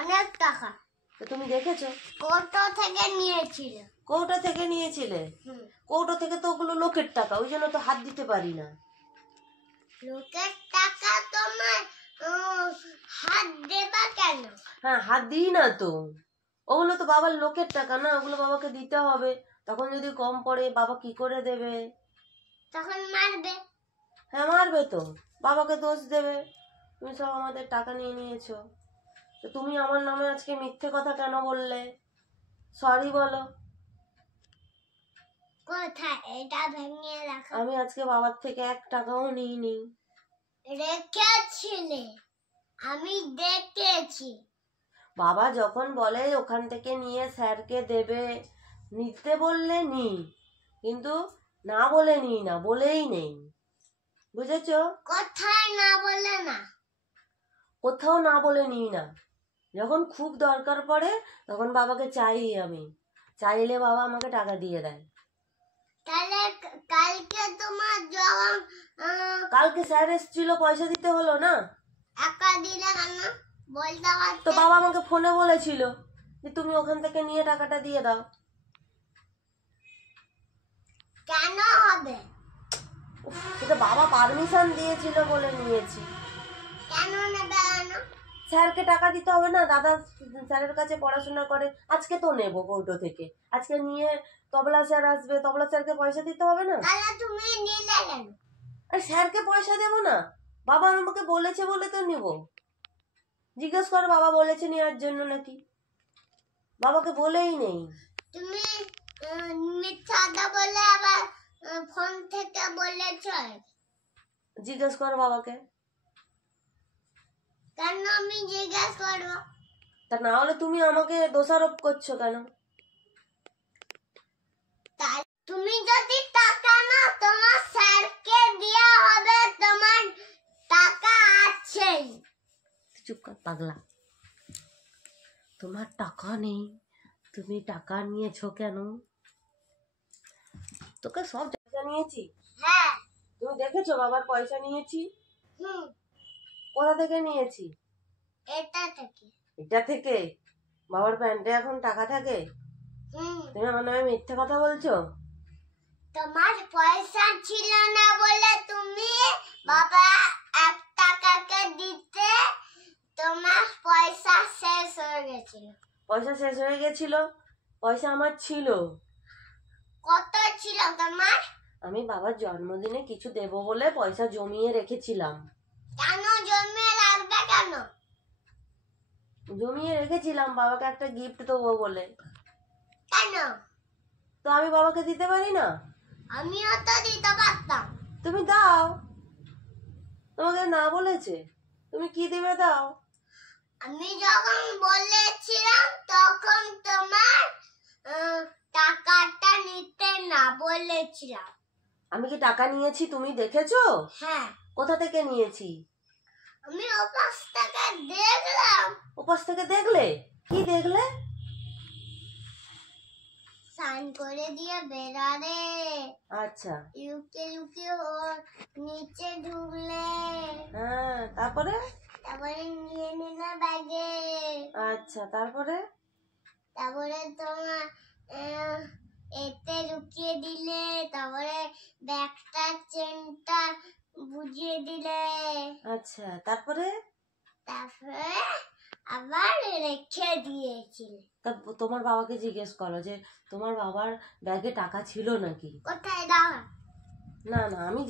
অনেক টাকা। তো তুমি দেখেছো? কৌটো থেকে নিয়েছিল। কৌটো থেকে নিয়েছিলে? কৌটো থেকে তো ওগুলো লোকের টাকা, ওই জন্য তো হাত দিতে পারি না। লোকের টাকা তোমার হাত দেবা কেন? হ্যাঁ, হাত দিই না তো, ওগুলো তো বাবার লোকের টাকা না, ওগুলো বাবাকে দিতে হবে। তখন যদি কম পড়ে বাবা কি করে দেবে? তখন মারবে। হ্যাঁ, মারবে তো, বাবাকে দোষ দেবে, তুমি সব আমাদের টাকা নিয়ে নিয়েছো। তো তুমি আমার নামে আজকে মিথ্যে কথা কেন বললে? সরি বলো। কোথায়? এটা ভেঙে রাখা। আমি আজকে বাবার থেকে 1 টাকাও নিইনি। রেখেছিলে, আমি দেখেছি। বাবা যখন বলে ওখান থেকে নিয়ে স্যারকে দেবে, নিতে বললে নি, কিন্তু না বলে নি না, বলেই নেই, বুঝেছো? কোথায় না বলে না? কোথাও না বলে নিই না। যখন খুব দরকার পড়ে তখন বাবাকে চাই, আমি চাইলে বাবা আমাকে টাকা দিয়ে দেয়। তাহলে কালকে তোমার যখন কালকে স্যার এসেছিল, পয়সা দিতে হলো না? একা দিলে কেন? বলতে তো বাবা আমাকে ফোনে বলেছিল যে তুমি ওখান থেকে নিয়ে টাকাটা দিয়ে দাও। কেন হবে? সেটা বাবা পারমিশন দিয়েছিল বলে নিয়েছি। কেন নেবে না? স্যারকে টাকা দিতে হবে না? দাদা স্যারের কাছে পড়াশোনা করে, আজকে তো নেবো কৌটো থেকে, আজকে নিয়ে তবলা স্যার আসবে, তবলা স্যারকে পয়সা দিতে হবে না? তাহলে তুমি নিলে কেন? আর স্যারকে পয়সা দেবো না? বাবা আমাকে বলেছে বলে তো নিব। জিজ্ঞেস করো বাবা বলেছে নেওয়ার জন্য নাকি, বাবাকে বলেই নেই। তুমি মিথ্যাটা বলে আবার ফোন থেকে বলেছ। জিজ্ঞেস করো বাবাকে। কেন আমি জিজ্ঞেস করবো? তা না হলে তুমি আমাকে দোষারোপ করছো কেন? তাই তুমি যদি টাকা না তোমার স্যারকে দেয়া হবে, তোমার টাকা আছে। চুপ কর পাগলা, তোমার টাকা নেই, তুমি টাকা নিয়েছো কেন? তোকে সব পয়সা নিয়েছি। হ্যাঁ। তুমি দেখেছো বাবার পয়সা নিয়েছি? কোথা থেকে নিয়েছি? এটা থেকে। এটা থেকে? বাবার প্যান্টে এখন টাকা থাকে? তুমি আমার নামে মিথ্যে কথা বলছো। তোমার পয়সা ছিল না বলে তুমি বাবা 1 টাকাকে দিতে তোমার পয়সা শেষ হয়ে গেছিল। পয়সা শেষ হয়ে গেছিল? পয়সা আমার ছিল। কত ছিল তোমার? আমি বাবার জন্মদিনে কিছু দেব বলে পয়সা জমিয়ে রেখেছিলাম। কেন জমিয়ে রাখবে কেন? জমিয়ে রেখেছিলাম বাবাকে একটা গিফট দেবো বলে। কেন? তো আমি বাবাকে দিতে পারি না? আমিও তো দিতে পারতাম। তুমি দাও, তোমাকে না বলেছে? তুমি কি দিবে দাও। আমি যখন বলেছিলাম তখন তোমার টাকাটা নিতে না বলেছিলাম। আমি কি টাকা নিয়েছি তুমি দেখেছো? হ্যাঁ। কোথা থেকে নিয়েছি? আমি ওপাশ থেকে দেখলাম। উপাস থেকে দেখলে? কি দেখলে? সাইন করে দিয়ে বেরারে। আচ্ছা। লুকিয়ে লুকিয়ে নিচে ঢুকলে। হ্যাঁ, তারপরে? তারপরে নিয়ে নিলে ব্যাগে। আচ্ছা, তারপরে? তারপরে তোমার এতে লুকিয়ে দিলে, তারপরে ব্যাগটা চেনটা বুঝিয়ে দিলে। আচ্ছা, তারপরে? তারপরে আবার রেখে দিয়েছিলে। তা তোমার বাবাকে জিজ্ঞেস করো যে তোমার বাবার ব্যাগে টাকা ছিল নাকি। কোথায় দাও? না না, আমি